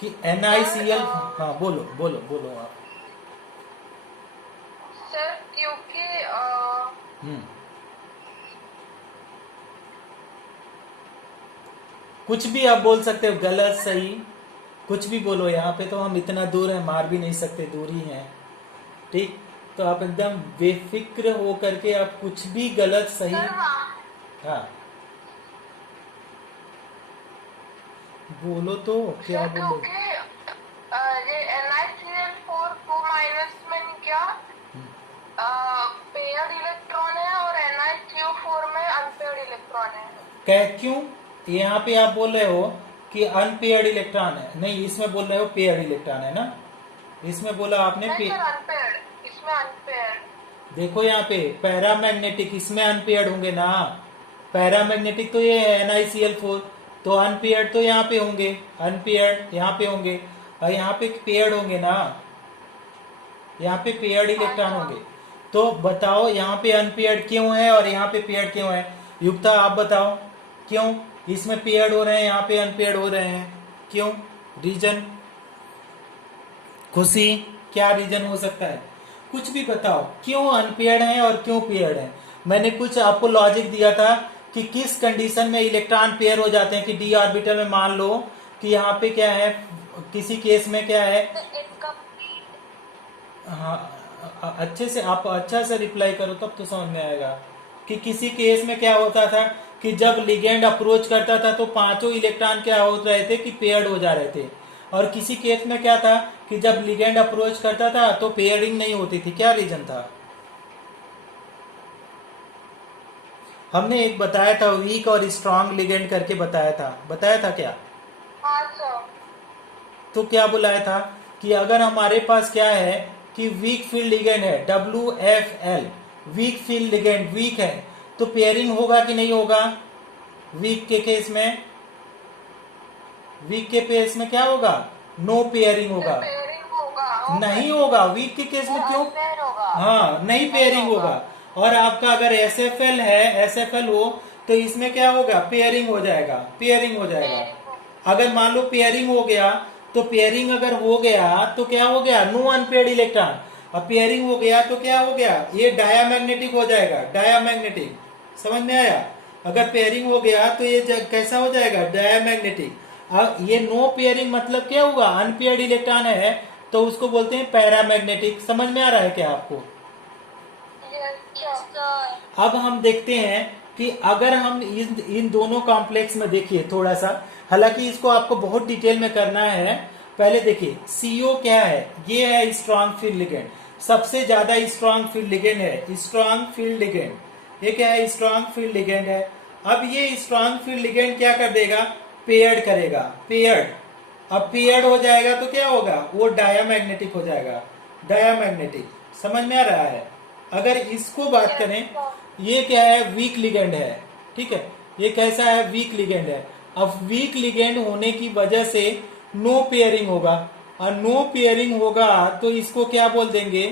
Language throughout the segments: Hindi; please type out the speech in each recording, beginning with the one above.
कि NiCl। हाँ बोलो बोलो बोलो आप। सर क्योंकि हम्म कुछ भी आप बोल सकते हो, गलत सही कुछ भी बोलो। यहाँ पे तो हम इतना दूर है, मार भी नहीं सकते, दूर ही है। ठीक, तो आप एकदम बेफिक्र हो करके आप कुछ भी गलत सही। सर हाँ हाँ बोलो तो, क्या सर बोलो। क्योंकि ये NiCl4 को माइनस में क्या पेयर्ड इलेक्ट्रॉन है और NiCO4 में अनपेयर्ड इलेक्ट्रॉन है। क्यों यहाँ पे आप बोल रहे हो कि अनपेयर्ड इलेक्ट्रॉन है? नहीं, इसमें बोल रहे हो पेयर्ड इलेक्ट्रॉन है ना। इसमें बोला आपने नहीं सर अनपेयर्ड, इसमें अनपेयर्ड। देखो यहाँ पे पैरामैग्नेटिक, इसमें अनपेयर्ड होंगे ना। पैरामैग्नेटिक तो ये है NiCl4, तो अनपेयर्ड तो यहाँ पे होंगे, अनपेयर्ड यहाँ पे होंगे, और यहाँ पे पेयर्ड होंगे ना। यहाँ पे पेयर्ड इलेक्ट्रॉन अच्छा होंगे। तो बताओ यहाँ पे अनपेयर्ड क्यों है और यहाँ पे पेयर्ड क्यों है? युक्ता आप बताओ, क्यों इसमें पेयर्ड हो रहे हैं, यहाँ पे अनपेयर्ड हो रहे हैं? क्यों? रीजन? खुशी, क्या रीजन हो सकता है? कुछ भी बताओ, क्यों अनपेयर्ड है और क्यों पेयर्ड है? मैंने कुछ आपको लॉजिक दिया था कि किस कंडीशन में इलेक्ट्रॉन पेयर हो जाते हैं, कि डी ऑर्बिटल में मान लो कि यहाँ पे क्या है, किसी केस में क्या है। इनकम्प्लीट। हाँ, अच्छे से आप अच्छा से रिप्लाई करो तब तो समझ में आएगा कि किसी केस में क्या होता था कि जब लिगेंड अप्रोच करता था तो पांचों इलेक्ट्रॉन क्या हो रहे थे कि पेयर्ड हो जा रहे थे, और किसी केस में क्या था कि जब लिगेंड अप्रोच करता था तो पेयरिंग नहीं होती थी। क्या रीजन था? हमने एक बताया था, वीक और स्ट्रांग लिगेंड करके बताया था क्या? हाँ सर। तो क्या बुलाया था कि अगर हमारे पास क्या है कि वीक फील्ड लिगेंड है, WFL, weak field ligand, weak है, तो पेयरिंग होगा कि नहीं होगा? वीक के केस में, वीक के केस में क्या होगा? नो पेयरिंग सर होगा। पेयरिंग होगा, होगा नहीं होगा वीक के केस में, सर, क्यों? अनपेयर्ड होगा। हाँ, नहीं नहीं पेयरिंग होगा। होगा। और आपका अगर SFL है, SFL हो, तो इसमें क्या होगा? पेयरिंग हो जाएगा, पेयरिंग हो जाएगा। पेयरिंग होगा। अगर मान लो पेयरिंग हो गया, तो पेयरिंग अगर हो गया तो क्या हो गया? No unpaired electron. अब पेयरिंग हो गया तो क्या हो गया? ये डायामैग्नेटिक हो जाएगा, डायामैग्नेटिक। समझ में आया? अगर पेयरिंग हो गया तो ये कैसा हो जाएगा? डायामैग्नेटिक। अब ये नो पेयरिंग मतलब क्या होगा? अनपेयर्ड इलेक्ट्रॉन है, तो उसको बोलते हैं पैरामैग्नेटिक। समझ में आ रहा है क्या आपको? Yes sir. अब हम देखते हैं कि अगर हम इन दोनों कॉम्प्लेक्स में देखिए थोड़ा सा, हालांकि इसको आपको बहुत डिटेल में करना है। पहले देखिए CO क्या है, ये है स्ट्रांग फील्ड लिगेंड, सबसे ज्यादा स्ट्रांग फील्ड लिगेंड है, स्ट्रांग फील्ड लिगेंड। ये क्या है? स्ट्रांग फील्ड लिगेंड है। अब ये स्ट्रांग फील्ड लिगेंड क्या कर देगा? पेयर्ड करेगा, पेयर्ड। अब पेयर्ड हो जाएगा तो क्या होगा? वो डायामैग्नेटिक हो जाएगा, डायामैग्नेटिक। समझ में आ रहा है? अगर इसको बात यस करें, सर। ये क्या है? वीक लिगेंड है। ठीक है, ये कैसा है? वीक लिगेंड है। अब वीक लिगेंड होने की वजह से नो पेयरिंग होगा, और नो पेयरिंग होगा तो इसको क्या बोल देंगे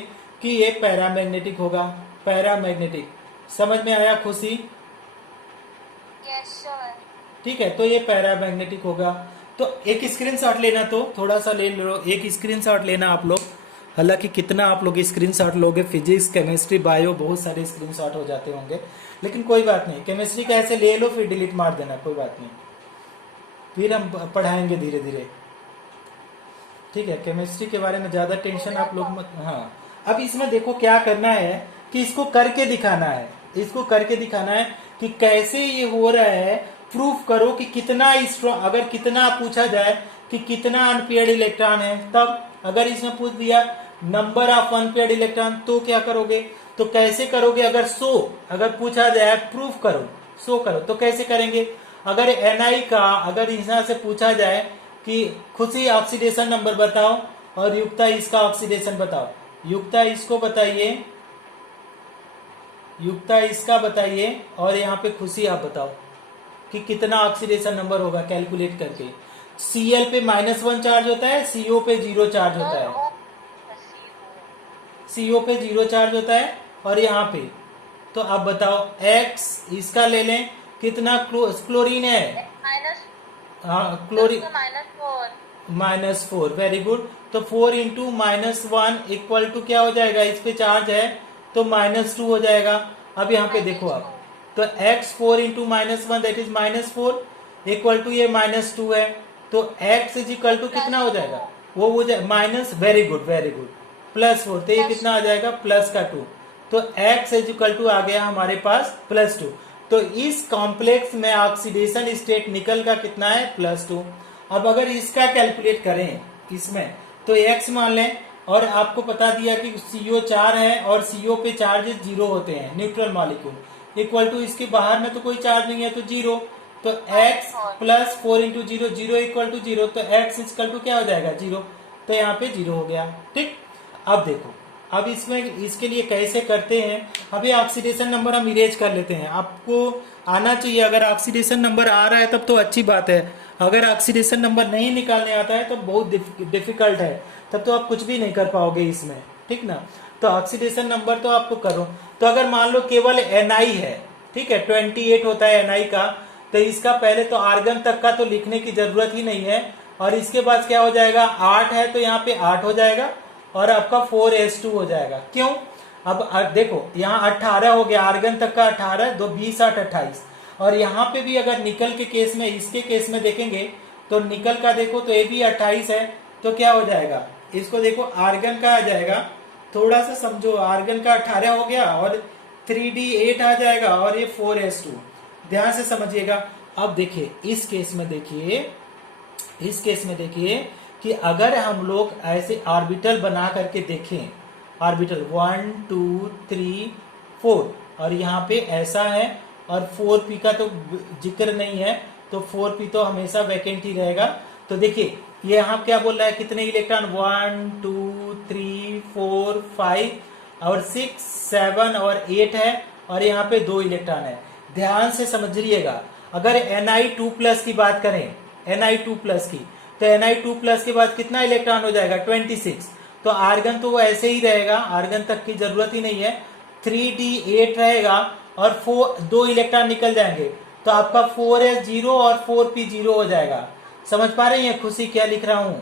कि ये पैरामैग्नेटिक होगा, पैरामैग्नेटिक। समझ में आया खुशी? Yes sir. ठीक है, तो ये पैरामैग्नेटिक होगा। तो एक स्क्रीनशॉट लेना, तो थोड़ा सा ले लो, एक स्क्रीनशॉट लेना आप लोग। हालांकि कितना आप लोग स्क्रीनशॉट लोगे, फिजिक्स केमिस्ट्री बायो बहुत सारे स्क्रीनशॉट हो जाते होंगे, लेकिन कोई बात नहीं। केमिस्ट्री का ऐसे ले लो, फिर डिलीट मार देना, कोई बात नहीं, फिर हम पढ़ाएंगे धीरे धीरे। ठीक है, केमिस्ट्री के बारे में ज्यादा हो टेंशन गया आप लोग सर। मत। हाँ, अब इसमें देखो क्या करना है कि इसको करके दिखाना है, इसको करके दिखाना है कि कैसे ये हो रहा है। प्रूफ करो कि कितना स्ट्रॉन्ग, अगर कितना पूछा जाए कि कितना अनपेयर्ड इलेक्ट्रॉन है, तब अगर इसमें पूछ दिया नंबर ऑफ अनपेयर्ड इलेक्ट्रॉन, तो क्या करोगे? तो कैसे करोगे? अगर अगर पूछा जाए प्रूफ करो, करो, तो कैसे करेंगे? अगर Ni का अगर यहाँ से पूछा जाए कि खुशी ऑक्सीडेशन नंबर बताओ और युक्ता इसका ऑक्सीडेशन बताओ, युक्ता इसको बताइए, युक्ता इसका बताइए, और यहाँ पे खुशी आप बताओ कि कितना ऑक्सीडेशन नंबर होगा कैलकुलेट करके। Cl पे -1 चार्ज होता है, CO पे 0 चार्ज होता सर है, ओ सी हो। CO पे 0 चार्ज होता है, और यहाँ पे तो आप बताओ X इसका ले लें, कितना क्लोरीन है? माइनस। हाँ सर क्लोरीन, उसमें -4। -4, वेरी गुड। तो 4 इंटू -1 इक्वल टू क्या हो जाएगा, इस पे चार्ज है तो -2 हो जाएगा। अब यहाँ पे देखो आप, तो x 4 into -1 that is -4 equal to ये -2 है, तो x इज इक्वल टू कितना हो जाएगा, वो हो जाए माइनस, वेरी गुड +4, तो ये कितना आ जाएगा +2। तो x इज इक्वल टू आ गया हमारे पास +2। तो इस कॉम्प्लेक्स में ऑक्सीडेशन स्टेट निकल का कितना है +2। अब अगर इसका कैलकुलेट करें इसमें, तो x मान लें, और आपको बता दिया कि CO 4 है और CO पे चार्जेस 0 होते हैं, न्यूट्रल मॉलिक्यूल इक्वल टू इसके बाहर में तो कोई चार्ज नहीं है तो 0। तो x + 4 इंटू 0, 0 इक्वल टू 0, तो x इक्वल टू क्या हो जाएगा 0, तो यहाँ पे 0 हो गया। ठीक, अब देखो, अब इसमें इसके लिए कैसे करते हैं, अभी ऑक्सीडेशन नंबर हम इरेज कर लेते हैं। आपको आना चाहिए, अगर ऑक्सीडेशन नंबर आ रहा है तब तो अच्छी बात है, अगर ऑक्सीडेशन नंबर नहीं निकालने आता है तो बहुत डिफिकल्ट है, तब तो आप कुछ भी नहीं कर पाओगे इसमें, ठीक ना। तो ऑक्सीडेशन नंबर तो आपको करो, तो अगर मान लो केवल Ni है, ठीक है, 28 होता है Ni का, तो इसका पहले तो आर्गन तक का तो लिखने की जरूरत ही नहीं है, और इसके बाद क्या हो जाएगा, 8 है तो यहाँ पे 8 हो जाएगा, और आपका 4s2 हो जाएगा। क्यों, अब देखो यहाँ 18 हो गया, आर्गन तक का 18, 2 20 8 28, और यहाँ पे भी अगर निकल के केस में, इसके केस में देखेंगे तो निकल का देखो तो ये भी 28 है, तो क्या हो जाएगा, इसको देखो आर्गन का आ जाएगा, थोड़ा सा समझो, आर्गन का 18 हो गया और 3d8 आ जाएगा और ये 4s2, ध्यान से समझिएगा। अब देखिए इस केस में देखिए कि अगर हम लोग ऐसे ऑर्बिटल बना करके देखें, ऑर्बिटल 1 2 3 4, और यहाँ पे ऐसा है, और 4p का तो जिक्र नहीं है, तो 4p तो हमेशा वैकेंट ही रहेगा। तो देखिए ये यहाँ क्या बोल रहा है, कितने इलेक्ट्रॉन, 1 2 3 4 5 और 6 7 और 8 है, और यहाँ पे 2 इलेक्ट्रॉन है। ध्यान से समझिएगा, अगर Ni2+ की बात करें, Ni2+ की, तो Ni2+ के बाद कितना इलेक्ट्रॉन हो जाएगा 26, तो आर्गन तो वो ऐसे ही रहेगा, आर्गन तक की जरूरत ही नहीं है, 3d8 रहेगा और 2 इलेक्ट्रॉन निकल जाएंगे, तो आपका 4s 0 और 4p 0 हो जाएगा। समझ पा रही हैं खुशी क्या लिख रहा हूं?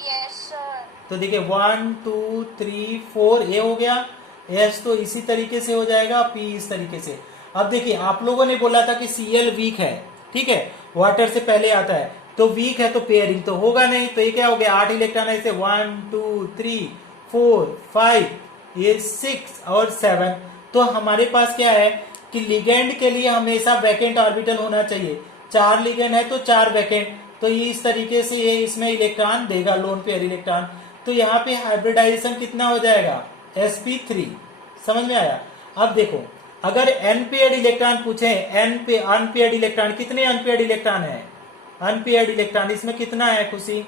Yes sir. तो देखिए 1 2 3 4 ए हो गया, एस तो इसी तरीके से हो जाएगा, पी इस तरीके से। अब देखिए आप लोगों ने बोला था कि Cl वीक है, ठीक है, वाटर से पहले आता है, तो वीक है तो पेयरिंग तो होगा नहीं, तो ये क्या हो गया, 8 इलेक्ट्रॉन ऐसे 1 2 3 4 5, ये 6 और 7। तो हमारे पास क्या है कि लिगेंड के लिए हमेशा वैकेंट ऑर्बिटल होना चाहिए, 4 लिगेंड है तो 4 वैकेंट, तो ये इस तरीके से ये इसमें इलेक्ट्रॉन देगा, लोन पेयर इलेक्ट्रॉन। तो यहाँ पे हाइब्रिडाइजेशन कितना हो जाएगा, sp3। समझ में आया? अब देखो अगर अनपेयर्ड इलेक्ट्रॉन पूछे, अनपेयर्ड इलेक्ट्रॉन, कितने अनपेयर्ड इलेक्ट्रॉन है, अनपेयर्ड इलेक्ट्रॉन इसमें कितना है खुशी,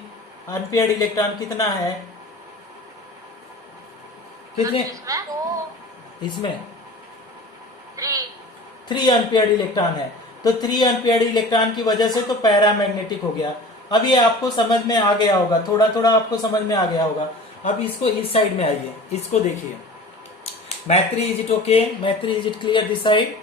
अनपेयर्ड इलेक्ट्रॉन कितना है, कितने इसमें 3 अनपेयर्ड इलेक्ट्रॉन है, तो 3 अनपेयर्ड इलेक्ट्रॉन की वजह से तो पैरामैग्नेटिक हो गया। अब ये आपको समझ में आ गया होगा, थोड़ा थोड़ा आपको समझ में आ गया होगा। अब इसको इस साइड में आइए, इसको देखिए, मैत्री इज इट ओके, मैत्री is it clear this side,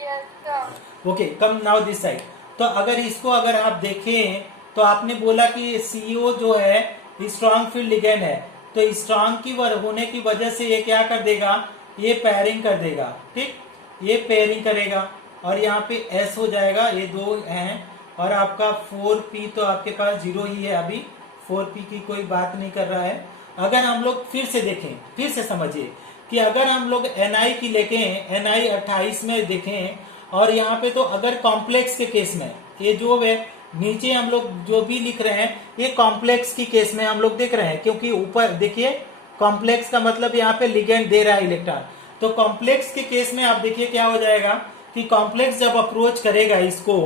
yes sir. Okay come now this side. तो अगर इसको अगर आप देखें तो आपने बोला कि CO जो है स्ट्रॉन्ग फील्ड लिगेंड है, तो स्ट्रॉन्ग की होने की वजह से ये क्या कर देगा, ये पेयरिंग कर देगा, ठीक, ये पेयरिंग करेगा, और यहाँ पे S हो जाएगा, ये 2 हैं, और आपका 4p तो आपके पास 0 ही है, अभी 4p की कोई बात नहीं कर रहा है। अगर हम लोग फिर से देखें, फिर से समझिए कि अगर हम लोग Ni की लेके Ni 28 में देखें, और यहाँ पे तो अगर कॉम्प्लेक्स के केस में, ये जो है नीचे हम लोग जो भी लिख रहे हैं ये कॉम्प्लेक्स की केस में हम लोग देख रहे हैं, क्योंकि ऊपर देखिए कॉम्प्लेक्स का मतलब यहाँ पे लिगेंड दे रहा है इलेक्ट्रॉन। तो कॉम्प्लेक्स के केस में आप देखिए क्या हो जाएगा कि कॉम्प्लेक्स जब अप्रोच करेगा इसको,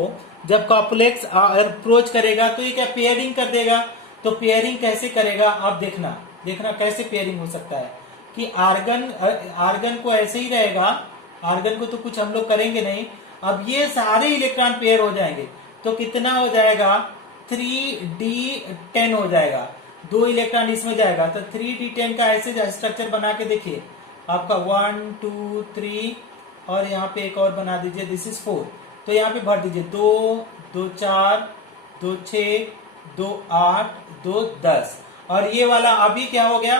जब कॉम्प्लेक्स अप्रोच करेगा तो ये क्या पेयरिंग कर देगा। तो पेयरिंग कैसे करेगा आप देखना, देखना कैसे पेयरिंग हो सकता है कि आर्गन को ऐसे ही रहेगा, आर्गन को तो कुछ हम लोग करेंगे नहीं। अब ये सारे इलेक्ट्रॉन पेयर हो जाएंगे, तो कितना हो जाएगा 3d10 हो जाएगा, 2 इलेक्ट्रॉन इसमें जाएगा, तो 3d10 का ऐसे स्ट्रक्चर बना के देखिए, आपका 1 2 3 और यहाँ पे एक और बना दीजिए, दिस इज 4, तो यहाँ पे भर दीजिए 2 2 4 2 6 2 8 2 10 और ये वाला अभी क्या हो गया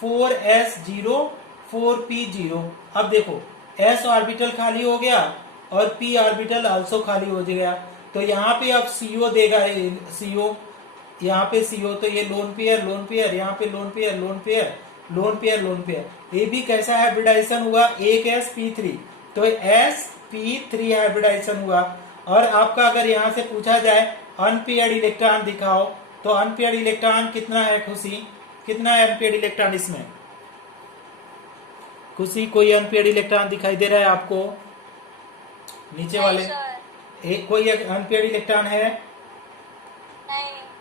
4s0 4p0। अब देखो s ऑर्बिटल खाली हो गया और p ऑर्बिटल आल्सो खाली हो गया, तो यहाँ पे अब CO देगा, CO यहाँ पे CO, तो ये लोन पेयर यहाँ पे लोन पेयर लोन पेयर। ये भी कैसा हाइब्रिडाइजेशन हुआ, एक sp3, तो sp3 हाइब्रिडाइजेशन हुआ। और आपका अगर यहाँ से पूछा जाए अनपेयर्ड इलेक्ट्रॉन दिखाओ, तो अनपेयर्ड इलेक्ट्रॉन कितना है खुशी, कितना है अनपेयर्ड इलेक्ट्रॉन इसमें? खुशी कोई अनपेयर्ड इलेक्ट्रॉन दिखाई दे रहा है आपको नीचे वाले? एक कोई अनपेयर्ड इलेक्ट्रॉन है?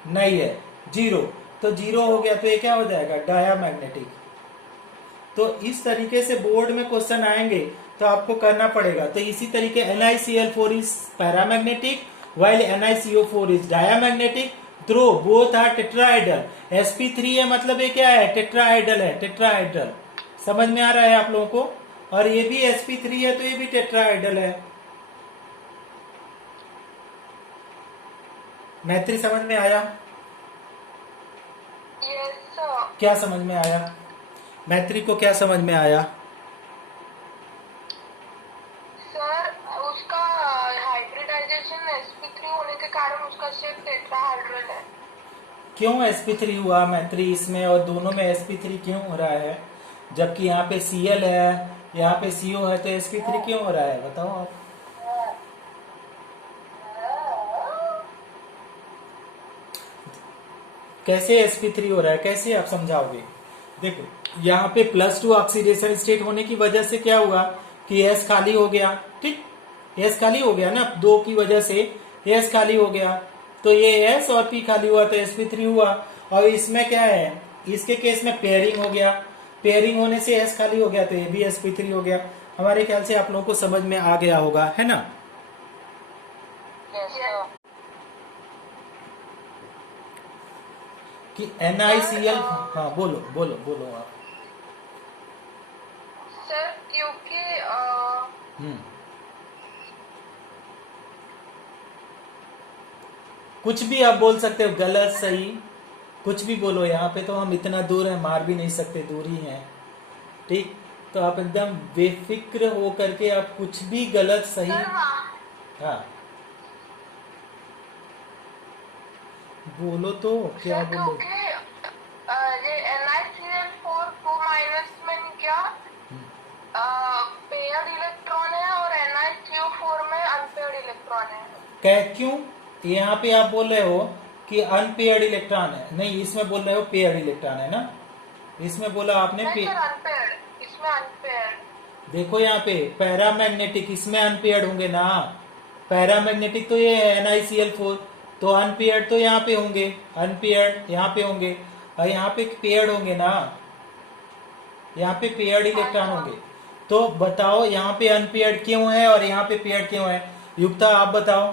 नहीं है, जीरो। तो जीरो हो गया तो ये क्या हो जाएगा, डायामैग्नेटिक। तो इस तरीके से बोर्ड में क्वेश्चन आएंगे तो आपको करना पड़ेगा। तो इसी तरीके NiCl4 is paramagnetic while NiCO4 is diamagnetic, throw both are tetrahedral. sp3 है मतलब ये क्या है, टेट्राहेड्रल है, टेट्राहेड्रल। समझ में आ रहा है आप लोगों को? और ये भी sp3 है तो ये भी टेट्राहेड्रल है। मैत्री समझ में आया? Yes sir. क्या समझ में आया मैत्री को, क्या समझ में आया? सर उसका हाइब्रिडाइजेशन sp3 होने के कारण उसका शेप टेट्राहेड्रल है। क्यों sp3 हुआ मैत्री इसमें, और दोनों में sp3 क्यों हो रहा है? जबकि यहाँ पे Cl है, यहाँ पे CO है, तो sp3 क्यों हो रहा है बताओ आप? कैसे sp3 हो रहा है, कैसे आप समझाओगे? देखो यहाँ पे +2 ऑक्सीडेशन स्टेट होने की वजह से क्या हुआ कि S खाली हो गया, ठीक, S खाली हो गया ना, 2 की वजह से S खाली हो गया, तो ये S और P खाली हुआ तो sp3 हुआ। और इसमें क्या है, इसके केस में पेयरिंग हो गया, पेयरिंग होने से S खाली हो गया तो ये भी sp3 हो गया। हमारे ख्याल से आप लोगों को समझ में आ गया होगा, है ना? Yes sir. कि NiCl, हाँ बोलो बोलो बोलो आप। सर क्योंकि कुछ भी आप बोल सकते हो, गलत सही कुछ भी बोलो, यहाँ पे तो हम इतना दूर है, मार भी नहीं सकते, दूरी है, ठीक। तो आप एकदम बेफिक्र हो करके आप कुछ भी गलत सही, सर हाँ बोलो तो क्या सर बोलो। क्योंकि ये NiCl4 2 माइनस में क्या पेयर्ड इलेक्ट्रॉन है और NiCO4 में अनपेयर्ड इलेक्ट्रॉन है। क्यों यहाँ पे आप बोल रहे हो कि अनपेयर्ड इलेक्ट्रॉन है, नहीं इसमें बोल रहे हो पेयर्ड इलेक्ट्रॉन है ना, इसमें बोला आपने नहीं सर अनपेयर्ड, इसमें अनपेयर्ड। देखो यहाँ पे पैरामैग्नेटिक, इसमें अनपेयर्ड होंगे ना, पैरामैग्नेटिक तो ये है NiCl4, तो अनपेयर्ड तो यहाँ पे होंगे, अनपेयर्ड यहाँ पे होंगे, और यहाँ पे पेयर्ड होंगे ना, यहाँ पे पेयर्ड इलेक्ट्रॉन होंगे। तो बताओ यहाँ पे अनपेयर्ड क्यों है और यहाँ पे पेयर्ड क्यों है? युक्ता आप बताओ,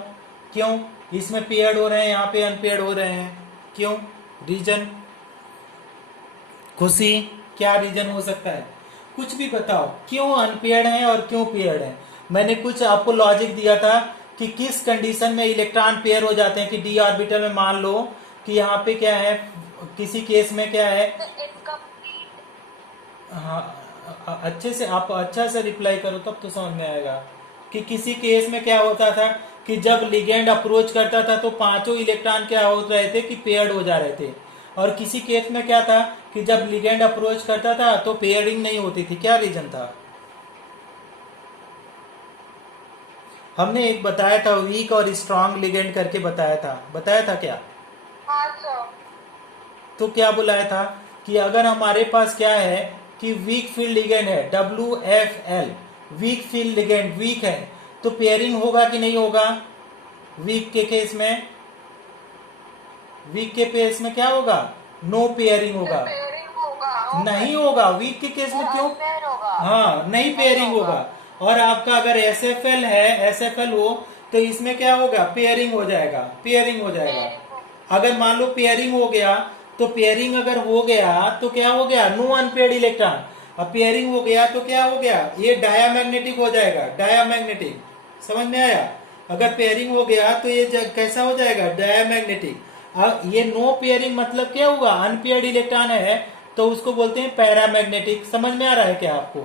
क्यों इसमें पेयर्ड हो रहे हैं, यहाँ पे अनपेयर्ड हो रहे हैं, क्यों? रीजन? खुशी क्या रीजन हो सकता है? कुछ भी बताओ, क्यों अनपेयर्ड है और क्यों पेयर्ड है? मैंने कुछ आपको लॉजिक दिया था कि किस कंडीशन में इलेक्ट्रॉन पेयर हो जाते हैं, कि डी ऑर्बिटल में मान लो कि यहाँ पे क्या है, किसी केस में क्या है, हाँ अच्छे से आप अच्छा से रिप्लाई करो तब तो समझ में आएगा कि किसी केस में क्या होता था कि जब लिगेंड अप्रोच करता था तो पांचों इलेक्ट्रॉन क्या हो रहे थे कि पेयर्ड हो जा रहे थे, और किसी केस में क्या था कि जब लिगेंड अप्रोच करता था तो पेयरिंग नहीं होती थी। क्या रीजन था? हमने एक बताया था वीक और स्ट्रांग लिगेंड करके बताया था क्या? हाँ सर। तो क्या बुलाया था कि अगर हमारे पास क्या है कि वीक फील्ड लिगेंड है WFL, weak field ligand weak है, तो पेयरिंग होगा कि नहीं होगा? वीक के केस में, वीक के केस में क्या होगा? नो पेयरिंग होगा, पेयरिंग होगा नहीं होगा वीक के केस में। क्यों? अनपेयर्ड होगा। हाँ नहीं पेयरिंग होगा। और आपका अगर SFL है, SFL हो तो इसमें क्या होगा? पेयरिंग हो जाएगा, पेयरिंग हो जाएगा। अगर मान लो पेयरिंग हो गया, तो पेयरिंग अगर हो गया तो क्या हो गया? No unpaired electron. अब पेयरिंग हो गया तो क्या हो गया? ये डायामैग्नेटिक हो जाएगा, डायामैग्नेटिक। समझ में आया? अगर पेयरिंग हो गया तो ये कैसा हो जाएगा? डायामैग्नेटिक। अब ये नो पेयरिंग मतलब क्या हुआ, अनपेयर्ड इलेक्ट्रॉन है तो उसको बोलते हैं पैरामैग्नेटिक। समझ में आ रहा है क्या आपको?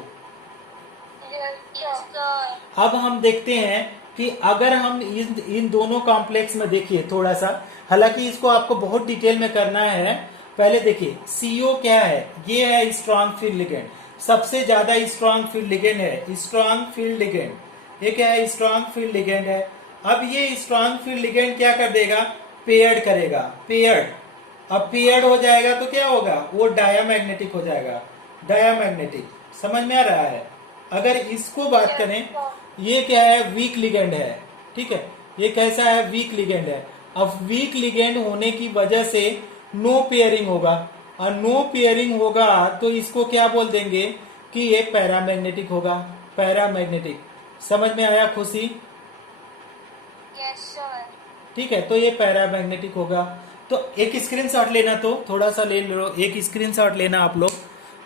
Yes sir. अब हम देखते हैं कि अगर हम इन दोनों कॉम्प्लेक्स में देखिए थोड़ा सा, हालांकि इसको आपको बहुत डिटेल में करना है। पहले देखिए सीओ क्या है, ये है स्ट्रॉन्ग फील्ड लिगेंड, सबसे ज्यादा स्ट्रॉन्ग फील्ड लिगेंड है, स्ट्रॉन्ग फील्ड लिगेंड। ये क्या है, स्ट्रॉन्ग फील्ड लिगेंड है। अब ये स्ट्रॉन्ग फील्ड लिगेंड क्या कर देगा, पेयर्ड करेगा, पेयर्ड। अब पेयर्ड हो जाएगा तो क्या होगा, वो डायामैग्नेटिक हो जाएगा, डायामैग्नेटिक। समझ में आ रहा है? अगर इसको बात करें, ये क्या है, वीक लिगेंड है, ठीक है, ये कैसा है, वीक लिगेंड है। अब वीक लिगेंड होने की वजह से नो पेयरिंग होगा, और नो पेयरिंग होगा तो इसको क्या बोल देंगे कि ये पैरामैग्नेटिक होगा, पैरामैग्नेटिक। समझ में आया खुशी? Yes sir. ठीक है, तो ये पैरामैग्नेटिक होगा। तो एक स्क्रीनशॉट लेना, तो थोड़ा सा ले लो, एक स्क्रीनशॉट लेना आप लोग।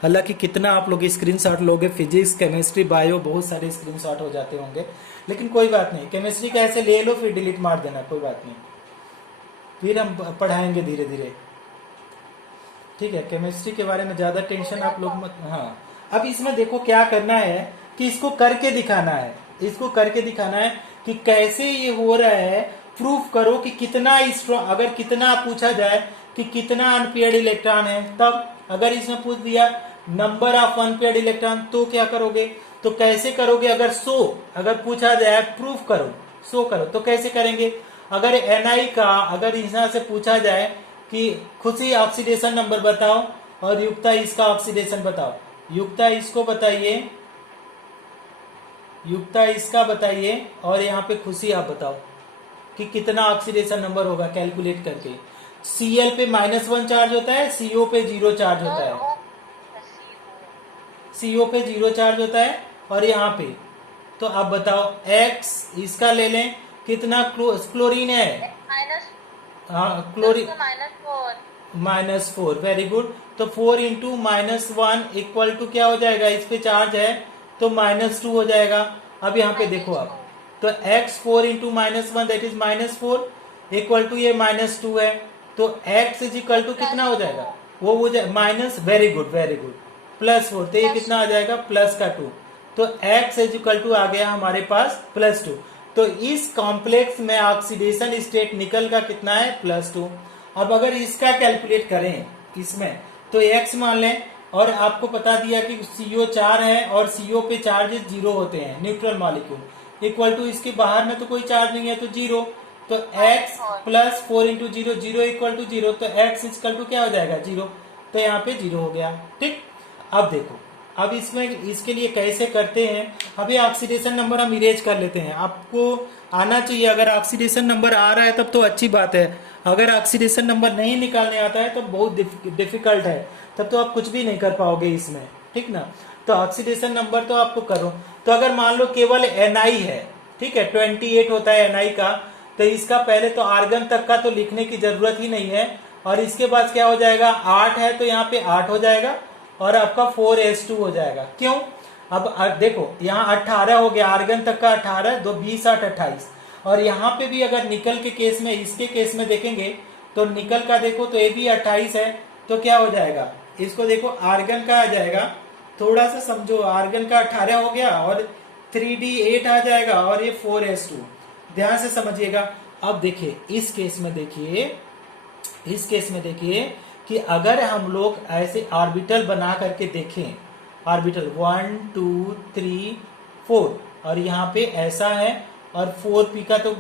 हालांकि कितना आप लोग स्क्रीनशॉट लोगे, फिजिक्स केमिस्ट्री बायो बहुत सारे स्क्रीनशॉट हो जाते होंगे, लेकिन कोई बात नहीं, केमिस्ट्री का ऐसे ले लो फिर डिलीट मार देना, कोई बात नहीं, फिर हम पढ़ाएंगे धीरे धीरे। ठीक है, केमिस्ट्री के बारे में ज्यादा टेंशन आप लोग मत। हाँ, अब इसमें देखो क्या करना है कि इसको करके दिखाना है, इसको करके दिखाना है कि कैसे ये हो रहा है। प्रूफ करो कि कितना स्ट्रॉन्ग, अगर कितना पूछा जाए कि कितना अनपेयर्ड इलेक्ट्रॉन है, तब अगर इसमें पूछ दिया नंबर ऑफ अनपेयर्ड इलेक्ट्रॉन तो क्या करोगे, तो कैसे करोगे। अगर अगर पूछा जाए प्रूफ करो, करो तो कैसे करेंगे। अगर Ni का अगर यहाँ से पूछा जाए कि खुशी ऑक्सीडेशन नंबर बताओ और युक्ता इसका ऑक्सीडेशन बताओ, युक्ता इसको बताइए, युक्ता इसका बताइए, और यहाँ पे खुशी आप बताओ कि कितना ऑक्सीडेशन नंबर होगा कैलकुलेट करके। Cl पे -1 चार्ज होता है, CO पे 0 चार्ज होता है, CO पे 0 चार्ज होता है, और यहाँ पे तो आप बताओ X इसका ले लें, कितना क्लोरीन है, हाँ क्लोरीन -4, वेरी गुड। तो 4 इंटू -1 इक्वल टू क्या हो जाएगा, इस पे चार्ज है तो -2 हो जाएगा। अब यहाँ पे देखो आप, तो x 4 into -1 that is -4 equal to ये -2 है, तो x इज इक्वल टू कितना हो जाएगा, वो हो जाए minus, very good very good, +4, तो ये कितना आ जाएगा +2। तो x इज इक्वल टू आ गया हमारे पास +2। तो इस कॉम्प्लेक्स में ऑक्सीडेशन स्टेट निकल का कितना है, +2। अब अगर इसका कैलकुलेट करें इसमें, तो x मान लें, और आपको बता दिया कि CO 4 है और CO पे चार्जेस 0 होते हैं, न्यूट्रल मॉलिक्यूल, इक्वल टू इसके बाहर में तो कोई चार्ज नहीं है तो 0, तो x + 4 इंटू 0, 0 इक्वल टू 0, तो x इक्वल टू क्या हो जाएगा, 0, तो यहाँ पे 0 हो गया। ठीक, अब देखो, अब इसमें इसके लिए कैसे करते हैं। अभी ऑक्सीडेशन नंबर हम इरेज कर लेते हैं, आपको आना चाहिए। अगर ऑक्सीडेशन नंबर आ रहा है तब तो अच्छी बात है, अगर ऑक्सीडेशन नंबर नहीं निकालने आता है तो बहुत डिफिकल्ट है, तब तो आप कुछ भी नहीं कर पाओगे इसमें, ठीक ना। तो ऑक्सीडेशन नंबर तो आपको करो। तो अगर मान लो केवल Ni है, ठीक है, 28 होता है Ni का, तो इसका पहले तो आर्गन तक का तो लिखने की जरूरत ही नहीं है, और इसके बाद क्या हो जाएगा, 8 है तो यहाँ पे 8 हो जाएगा, और आपका 4s2 हो जाएगा। क्यों, अब देखो यहाँ 18 हो गया, आर्गन तक का 18, 2 20 8 28, और यहाँ पे भी अगर निकल के केस में, इसके केस में देखेंगे तो निकल का देखो तो ये भी 28 है, तो क्या हो जाएगा, इसको देखो आर्गन का आ जाएगा, थोड़ा सा समझो, आर्गन का 18 हो गया और 3d8 आ जाएगा, और ये 4s2, ध्यान से समझिएगा। अब देखिए इस केस में, देखिए इस केस में देखिए कि अगर हम लोग ऐसे ऑर्बिटल बना करके देखें, ऑर्बिटल 1 2 3 4, और यहाँ पे ऐसा है, और 4p का तो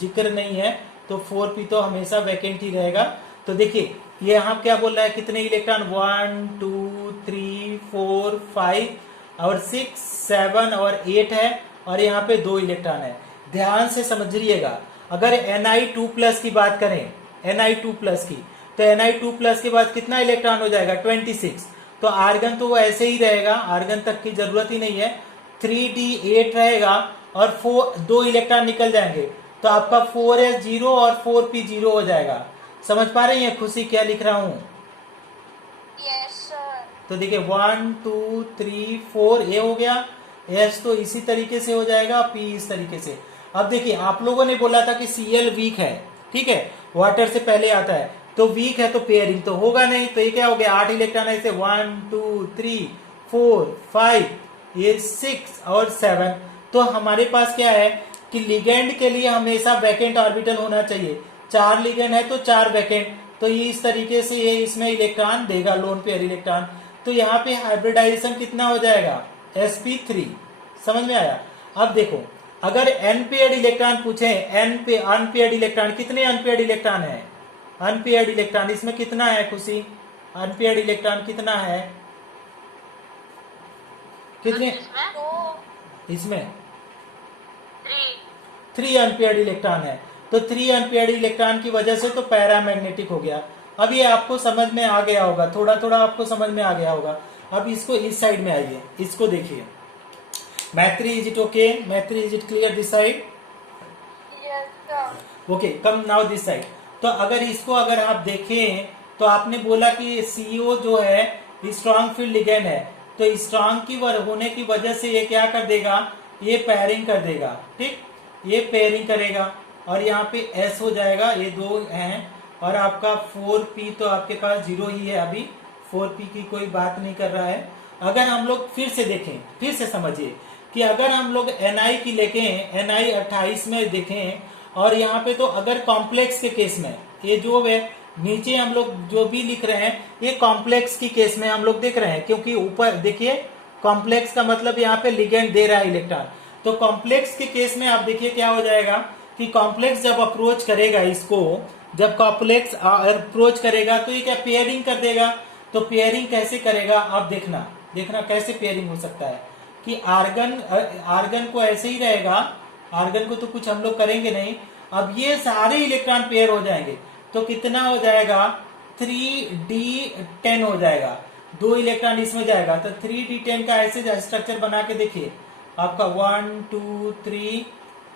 जिक्र नहीं है, तो 4p तो हमेशा वैकेंट ही रहेगा। तो देखिए ये यहाँ क्या बोल रहा है, कितने इलेक्ट्रॉन, 1 2 3 4 5 और 6 7 और 8 है, और यहाँ पे 2 इलेक्ट्रॉन है। ध्यान से समझिएगा, अगर Ni2+ की बात करें, Ni2+ की, तो Ni2+ के बाद कितना इलेक्ट्रॉन हो जाएगा, 26, तो आर्गन तो वो ऐसे ही रहेगा, आर्गन तक की जरूरत ही नहीं है, 3d8 रहेगा, और 2 इलेक्ट्रॉन निकल जाएंगे, तो आपका 4s0 और 4p0 हो जाएगा। समझ पा रही हैं खुशी क्या लिख रहा हूँ? Yes sir. तो देखिए 1 2 3 4 ए हो गया, एस तो इसी तरीके से हो जाएगा, पी इस तरीके से। अब देखिए आप लोगों ने बोला था कि Cl वीक है, ठीक है, वाटर से पहले आता है, तो वीक है तो पेयरिंग तो होगा नहीं, तो ये क्या हो गया 8 इलेक्ट्रॉन ऐसे 1 2 3 4 5 ये 6 और 7। तो हमारे पास क्या है कि लिगेंड के लिए हमेशा वैकेंट ऑर्बिटल होना चाहिए, 4 लिगेंड है तो 4 वैकेंट, तो ये इस तरीके से ये इसमें इलेक्ट्रॉन देगा लोन पेयर इलेक्ट्रॉन। तो यहाँ पे हाइब्रिडाइजेशन कितना हो जाएगा sp3, समझ में आया। अब देखो अगर n पेयर्ड इलेक्ट्रॉन पूछे, n पे अनपेयर्ड इलेक्ट्रॉन, कितने अनपेयर्ड इलेक्ट्रॉन है, अनपेयर्ड इलेक्ट्रॉन इसमें कितना है खुशी, अनपेयर्ड इलेक्ट्रॉन कितना है, कितने इसमें 3 अनपेयर्ड इलेक्ट्रॉन है, तो 3 अनपेयर्ड इलेक्ट्रॉन की वजह से तो पैरामैग्नेटिक हो गया। अब ये आपको समझ में आ गया होगा, थोड़ा थोड़ा आपको समझ में आ गया होगा। अब इसको इस साइड में आइए, इसको देखिए, मैत्री इज इट ओके, मैत्री is it clear this side, Yes, sir. Okay come now this side. तो अगर इसको अगर आप देखें तो आपने बोला कि सीओ जो है स्ट्रॉन्ग फील्ड लिगेंड है, तो स्ट्रॉन्ग की होने की वजह से ये क्या कर देगा, ये पेयरिंग कर देगा, ठीक, ये पेयरिंग करेगा और यहाँ पे एस हो जाएगा, ये 2 हैं और आपका 4p तो आपके पास 0 ही है, अभी 4p की कोई बात नहीं कर रहा है। अगर हम लोग फिर से देखें, फिर से समझिए कि अगर हम लोग ni की लेके ni 28 में देखें और यहाँ पे तो अगर कॉम्प्लेक्स के केस में ये जो है नीचे हम लोग जो भी लिख रहे हैं ये कॉम्प्लेक्स की केस में हम लोग देख रहे हैं, क्योंकि ऊपर देखिए कॉम्प्लेक्स का मतलब यहाँ पे लिगेंड दे रहा है इलेक्ट्रॉन। तो कॉम्प्लेक्स के केस में आप देखिए क्या हो जाएगा कि कॉम्प्लेक्स जब अप्रोच करेगा इसको, जब कॉम्प्लेक्स अप्रोच करेगा तो ये क्या पेयरिंग कर देगा। तो पेयरिंग कैसे करेगा आप देखना, देखना कैसे पेयरिंग हो सकता है कि आर्गन को ऐसे ही रहेगा, आर्गन को तो कुछ हम लोग करेंगे नहीं। अब ये सारे इलेक्ट्रॉन पेयर हो जाएंगे तो कितना हो जाएगा 3d10 हो जाएगा, 2 इलेक्ट्रॉन इसमें जाएगा, तो 3d10 का ऐसे स्ट्रक्चर बना के देखिए आपका 1 2 3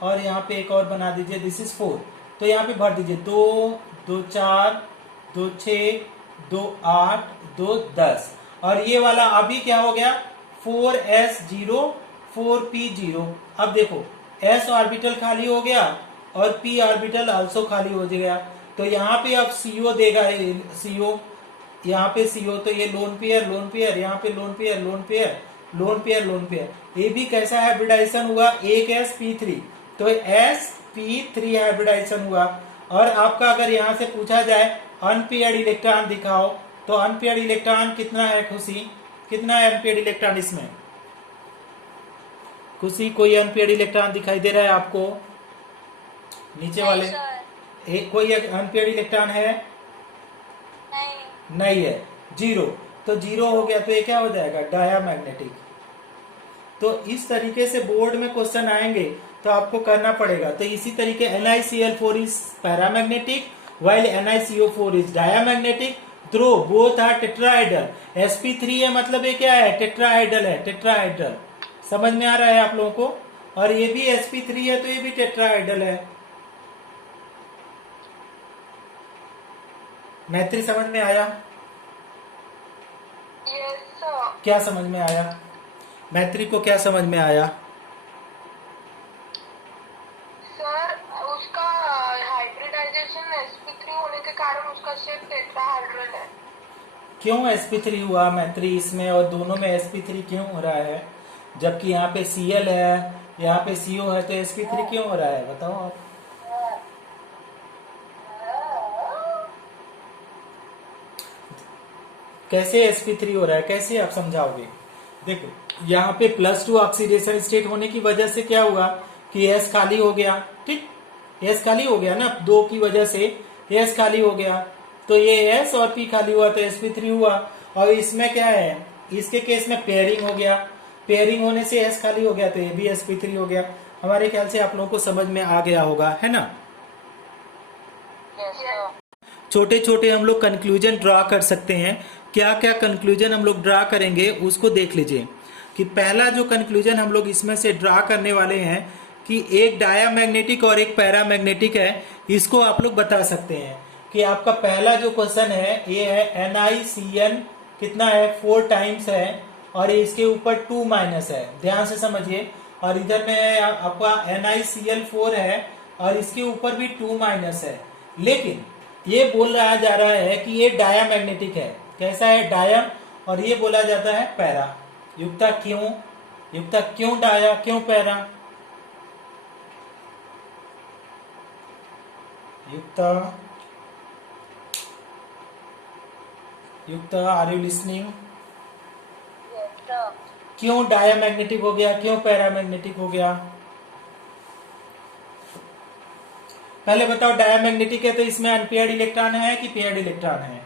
और यहाँ पे एक और बना दीजिए, दिस इज 4, तो यहाँ पे भर दीजिए 2 2 4 2 6 2 8 2 10 और ये वाला अभी क्या हो गया 4s0 4p0। अब देखो s ऑर्बिटल खाली हो गया और p ऑर्बिटल आल्सो खाली हो गया, तो यहाँ पे अब CO देगा, CO यहाँ पे CO, तो ये लोन पेयर यहाँ पे लोन पेयर लोन पेयर, ये भी कैसा हाइब्रिडाइजेशन हुआ, एक sp3, तो sp3 हाइब्रिडाइजेशन हुआ। और आपका अगर यहाँ से पूछा जाए अनपेयर्ड इलेक्ट्रॉन दिखाओ, तो अनपेयर्ड इलेक्ट्रॉन कितना है खुशी, कितना है अनपेयर्ड इलेक्ट्रॉन इसमें, खुशी कोई अनपेयर्ड इलेक्ट्रॉन दिखाई दे रहा है आपको नीचे वाले, एक कोई अनपेयर्ड इलेक्ट्रॉन है, नहीं है, 0, तो 0 हो गया, तो ये क्या हो जाएगा डायामैग्नेटिक। तो इस तरीके से बोर्ड में क्वेश्चन आएंगे तो आपको करना पड़ेगा। तो इसी तरीके NiCl4 is paramagnetic while NiCO4 is diamagnetic, throw both are tetrahedral. sp3 है मतलब ये क्या है टेट्राहेड्रल है, टेट्राहेड्रल समझ में आ रहा है आप लोगों को, और ये भी sp3 है तो ये भी टेट्राहेड्रल है। मैत्री समझ में आया, Yes, sir. क्या समझ में आया, मैत्री को क्या समझ में आया, सर उसका हाइब्रिडाइजेशन sp3 होने के कारण उसका शेप टेट्राहेड्रल है। क्यों sp3 हुआ मैत्री इसमें, और दोनों में sp3 क्यों हो रहा है, जबकि यहाँ पे Cl है यहाँ पे CO है, तो sp3 क्यों हो रहा है बताओ आप। कैसे sp3 हो रहा है, कैसे आप समझाओगे। देखो यहाँ पे +2 ऑक्सीडेशन स्टेट होने की वजह से क्या हुआ कि S खाली हो गया, ठीक, S खाली हो गया ना, 2 की वजह से S खाली हो गया, तो ये S और P खाली हुआ तो sp3 हुआ। और इसमें क्या है, इसके केस में पेयरिंग हो गया, पेयरिंग होने से S खाली हो गया तो ये भी sp3 हो गया। हमारे ख्याल से आप लोगों को समझ में आ गया होगा, है ना। Yes, sir. छोटे छोटे हम लोग कंक्लूजन ड्रा कर सकते हैं, क्या क्या कंक्लूजन हम लोग ड्रा करेंगे उसको देख लीजिए। कि पहला जो कंक्लूजन हम लोग इसमें से ड्रा करने वाले हैं कि एक डायामैग्नेटिक और एक पैरामैग्नेटिक है, इसको आप लोग बता सकते हैं कि आपका पहला जो क्वेश्चन है ये है NiCN कितना है 4 टाइम्स है और इसके ऊपर 2 माइनस है, ध्यान से समझिए, और इधर में आपका NiCl4 है और इसके ऊपर भी 2 माइनस है, लेकिन ये बोला जा रहा है कि ये डायामैग्नेटिक है। कैसा है? डायम। और ये बोला जाता है पैरा। युक्ता क्यों? युक्ता क्यों डाया, क्यों para? Yukta, Yukta are you listening? Yes, sir. क्यों डायामैग्नेटिक हो गया, क्यों पैरामैग्नेटिक हो गया? पहले बताओ, डायामैग्नेटिक है तो इसमें अनपेयर्ड इलेक्ट्रॉन है कि पेयर्ड इलेक्ट्रॉन है?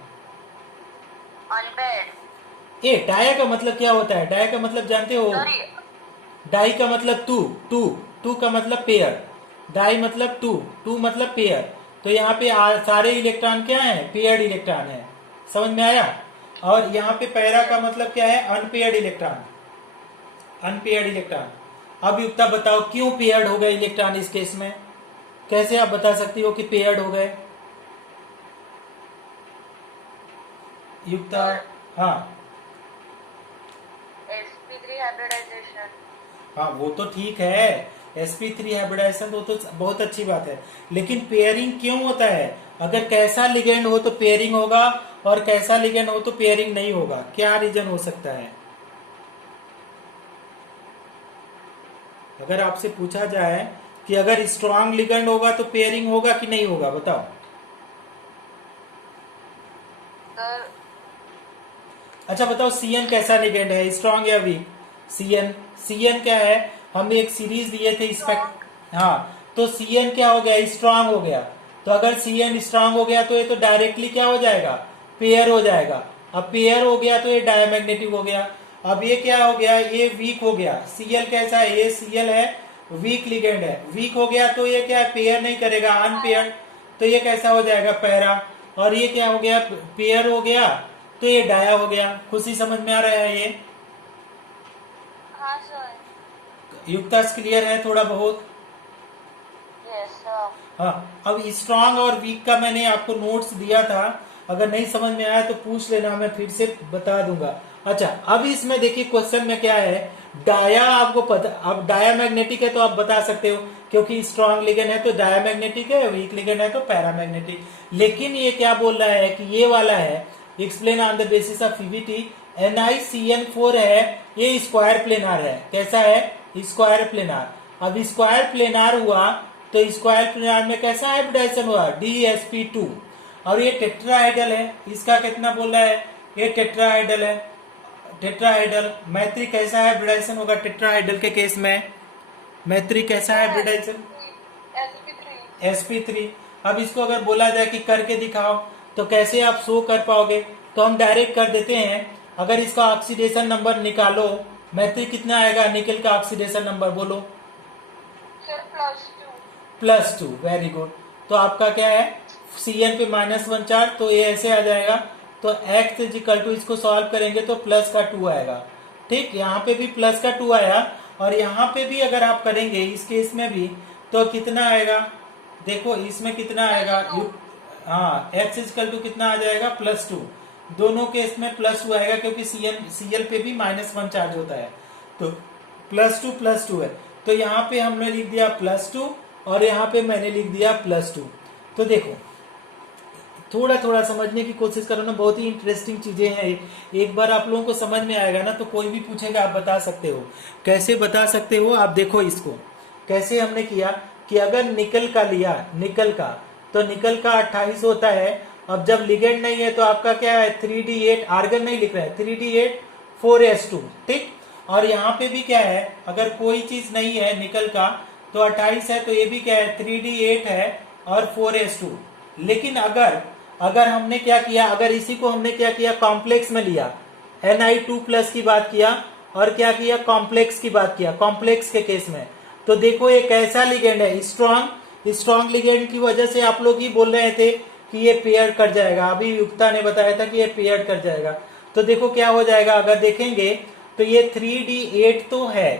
Unpaired. ए, डाया का मतलब क्या होता है? डाया का मतलब जानते हो? Sorry. डाई का मतलब टू, टू का मतलब पेयर, डाई मतलब टू, टू मतलब पेयर। तो यहाँ पे सारे इलेक्ट्रॉन क्या है? पेयर्ड इलेक्ट्रॉन है। समझ में आया? और यहाँ पे पैरा का मतलब क्या है? Unpaired electron, unpaired electron. अब युक्ता बताओ क्यों पेयर्ड हो गए इलेक्ट्रॉन इस केस में? कैसे आप बता सकती हो कि पेयर्ड हो गए? युक्ता, हाँ sp3 hybridization. हाँ, वो तो ठीक है, sp3 हाइब्रिडाइजेशन तो बहुत अच्छी बात है, लेकिन पेयरिंग क्यों होता है? अगर कैसा लिगेंड हो तो पेयरिंग होगा और कैसा लिगेंड हो तो पेयरिंग नहीं होगा। क्या रीजन हो सकता है? अगर आपसे पूछा जाए कि अगर स्ट्रांग लिगेंड होगा तो पेयरिंग होगा कि नहीं होगा, बताओ। Sir, अच्छा बताओ, सीएन कैसा लिगेंड है, स्ट्रांग या वीक? सीएन, सीएन क्या है? हमने एक सीरीज दिए थे स्पेक्ट, हाँ, तो सीएन क्या हो गया? स्ट्रांग हो गया। तो अगर सीएन स्ट्रांग हो गया तो ये तो डायरेक्टली क्या हो जाएगा? पेयर हो जाएगा। अब पेयर हो गया तो ये डायमैग्नेटिक हो गया। अब ये क्या हो गया? ये वीक हो गया। सीएल कैसा है? ये सीएल है, वीक लिगेंड है। वीक हो गया तो ये क्या है? पेयर नहीं करेगा, अनपेयर। तो ये कैसा हो जाएगा? पैरा। और ये क्या हो गया? पेयर हो गया तो ये डाया हो गया। खुशी समझ में आ रहा है ये? हाँ sir. युक्ता क्लियर है थोड़ा बहुत? Yes, sir. हाँ, अब स्ट्रांग और वीक का मैंने आपको नोट्स दिया था, अगर नहीं समझ में आया तो पूछ लेना, मैं फिर से बता दूंगा। अच्छा, अब इसमें देखिए क्वेश्चन में क्या है, डाया आपको पता, अब डायामैग्नेटिक है तो आप बता सकते हो, क्योंकि स्ट्रांग लिगेंड है तो डायामैग्नेटिक है, वीक लिगेंड है तो पैरामैग्नेटिक। लेकिन ये क्या बोल रहा है कि ये वाला है, explain on the basis of EVT, NiCN4 है, ये स्क्वायर प्लेनार है। कैसा है? Square planar. अब स्क्वायर प्लेनार हुआ तो स्क्वायर प्लेनार में कैसा हाइब्रिडाइजेशन हुआ? DsP2। और ये टेट्राहाइडल है, इसका कितना बोल रहा है? ये टेट्राहाइडल है, टेट्राहाइडल। मैत्री कैसा हाइब्रिडाइजेशन होगा टेट्राहाइडल के केस में? मैत्री कैसा हाइब्रिडाइजेशन? sp3. sp3। अब इसको अगर बोला जाए कि करके दिखाओ तो कैसे आप शो कर पाओगे? तो हम डायरेक्ट कर देते हैं। अगर इसका ऑक्सीडेशन नंबर निकालो, मैत्री कितना आएगा निकल का ऑक्सीडेशन नंबर? बोलो। Sir, +2. +2। Very good. तो आपका क्या है? Cn पे -1 चार्ज, तो ये ऐसे आ जाएगा। तो x इजिकल टू, इसको सॉल्व करेंगे तो प्लस का 2 आएगा। ठीक, यहाँ पे भी प्लस का 2 आया, और यहाँ पे भी अगर आप करेंगे इस केस में भी तो कितना आएगा? देखो इसमें कितना आएगा? हाँ, x इजिकल टू कितना आ जाएगा? +2। दोनों केस में +2 आएगा, क्योंकि Cl पे भी -1 चार्ज होता है। तो +2 है। तो यहाँ पे हमने लिख दिया +2 और यहाँ पे मैंने लिख दिया +2। तो देखो, थोड़ा थोड़ा समझने की कोशिश करो ना, बहुत ही इंटरेस्टिंग चीजें हैं। एक बार आप लोगों को समझ में आएगा ना तो कोई भी पूछेगा आप बता सकते हो। कैसे बता सकते हो? आप देखो इसको कैसे हमने किया कि अगर निकल का लिया, निकल का, तो निकल का 28 होता है। अब जब लिगेंड नहीं है तो आपका क्या है? 3d8, आर्गन नहीं लिख रहे हैं, 3d8 4s2। ठीक, और यहाँ पे भी क्या है? अगर कोई चीज नहीं है निकल का तो 28 है, तो ये भी क्या है? 3d8 है और 4s2। लेकिन अगर हमने क्या किया, अगर इसी को हमने क्या किया? कॉम्प्लेक्स में लिया, Ni2+ की बात किया और क्या किया? कॉम्प्लेक्स की बात किया, कॉम्प्लेक्स के केस में। तो देखो ये कैसा लिगेंड है? स्ट्रॉन्ग लिगेंड की वजह से आप लोग ही बोल रहे थे कि ये पेयर कर जाएगा। अभी युक्ता ने बताया था कि ये पेयर कर जाएगा। तो देखो क्या हो जाएगा, अगर देखेंगे तो ये 3d8 तो है,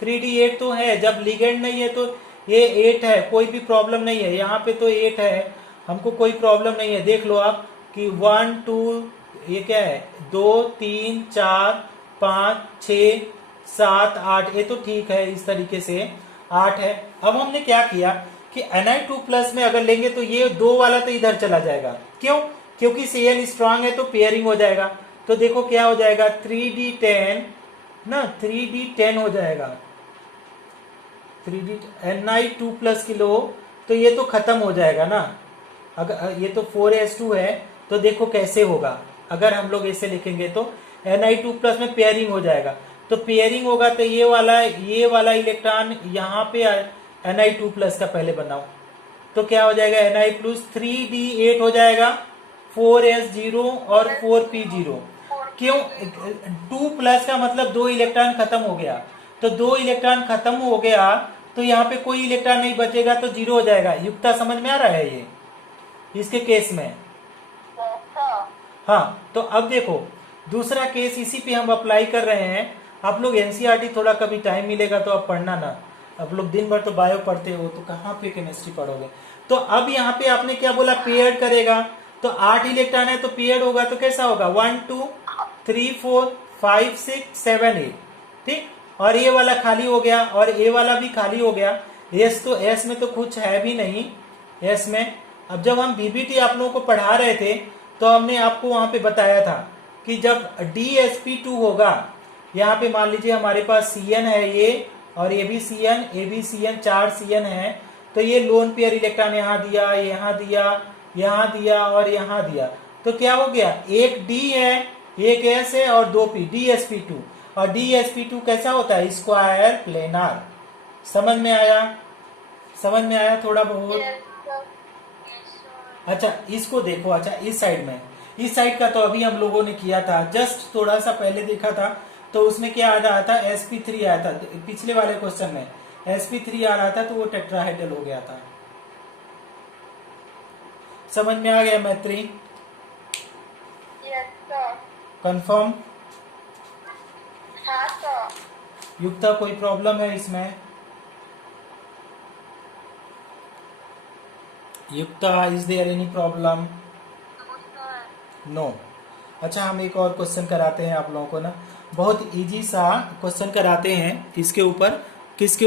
3d8 तो है। जब लिगेंड नहीं है तो ये 8 है, कोई भी प्रॉब्लम नहीं है। यहाँ पे तो 8 है, हमको कोई प्रॉब्लम नहीं है। देख लो आप कि 1 2, ये क्या है? 2 3 4 5 6 7 8, ये तो ठीक है, इस तरीके से 8 है। अब हमने क्या किया कि Na2+ में अगर लेंगे तो ये 2 वाला तो इधर चला जाएगा। क्यों? क्योंकि Cl स्ट्रांग है तो पेयरिंग हो जाएगा। तो देखो क्या हो जाएगा, 3D10 ना, 3D10 हो जाएगा, 3D Na2+ की लो तो ये तो खत्म हो जाएगा ना। अगर ये तो 4s2 है तो देखो कैसे होगा, अगर हम लोग ऐसे लिखेंगे तो Na2+ में पेयरिंग हो जाएगा। तो पेयरिंग होगा तो ये वाला इलेक्ट्रॉन यहाँ पे Na2+ का पहले बनाओ तो क्या हो जाएगा, Na+ 3D8 हो जाएगा, 4s0 और 4p0। क्यों? 2+ का मतलब 2 इलेक्ट्रॉन खत्म हो गया, तो 2 इलेक्ट्रॉन खत्म हो गया तो यहाँ पे कोई इलेक्ट्रॉन नहीं बचेगा तो 0 हो जाएगा। युक्ता समझ में आ रहा है ये इसके केस में? हाँ, तो अब देखो दूसरा केस इसी पे हम अप्लाई कर रहे हैं। आप लोग एनसीईआरटी थोड़ा कभी टाइम मिलेगा तो आप पढ़ना ना, आप लोग दिन भर तो बायो पढ़ते हो तो कहाँ पे केमिस्ट्री पढ़ोगे। तो अब यहाँ पे आपने क्या बोला, पेयर्ड करेगा, तो 8 इलेक्ट्रॉन है तो पेयर्ड होगा तो कैसा होगा, 1 2 3 4 5 6 7 8, ठीक। और ये वाला खाली हो गया और ये वाला भी खाली हो गया। एस में तो कुछ है भी नहीं एस में। अब जब हम बीबीटी आप लोगों को पढ़ा रहे थे तो हमने आपको वहां पे बताया था कि जब DsP2 होगा, यहाँ पे मान लीजिए हमारे पास Cn है ये, और ये भी Cn, ये भी Cn, 4 Cn है, तो ये लोन पेयर इलेक्ट्रॉन यहाँ दिया, यहाँ दिया, यहाँ दिया और यहाँ दिया, तो क्या हो गया, एक D है, एक S है और 2 P, DsP2। और DsP2 कैसा होता है, स्क्वायर प्लेनार। समझ में आया? समझ में आया थोड़ा बहुत? अच्छा इसको देखो, अच्छा इस साइड में, इस साइड का तो अभी हम लोगों ने किया था, जस्ट थोड़ा सा पहले देखा था, तो उसमें क्या आ रहा था, sp3 आया था पिछले वाले क्वेश्चन में, sp3 आ रहा था तो वो टेट्राहेड्रल हो गया था। समझ में आ गया मैत्री? Yes sir. कंफर्म? हाँ सर। युक्ता कोई प्रॉब्लम है इसमें? Yukta, is there any problem? No. अच्छा हम एक और क्वेश्चन कराते हैं आप लोगों को ना, बहुत इजी सा क्वेश्चन कराते हैं इसके ऊपर, किसके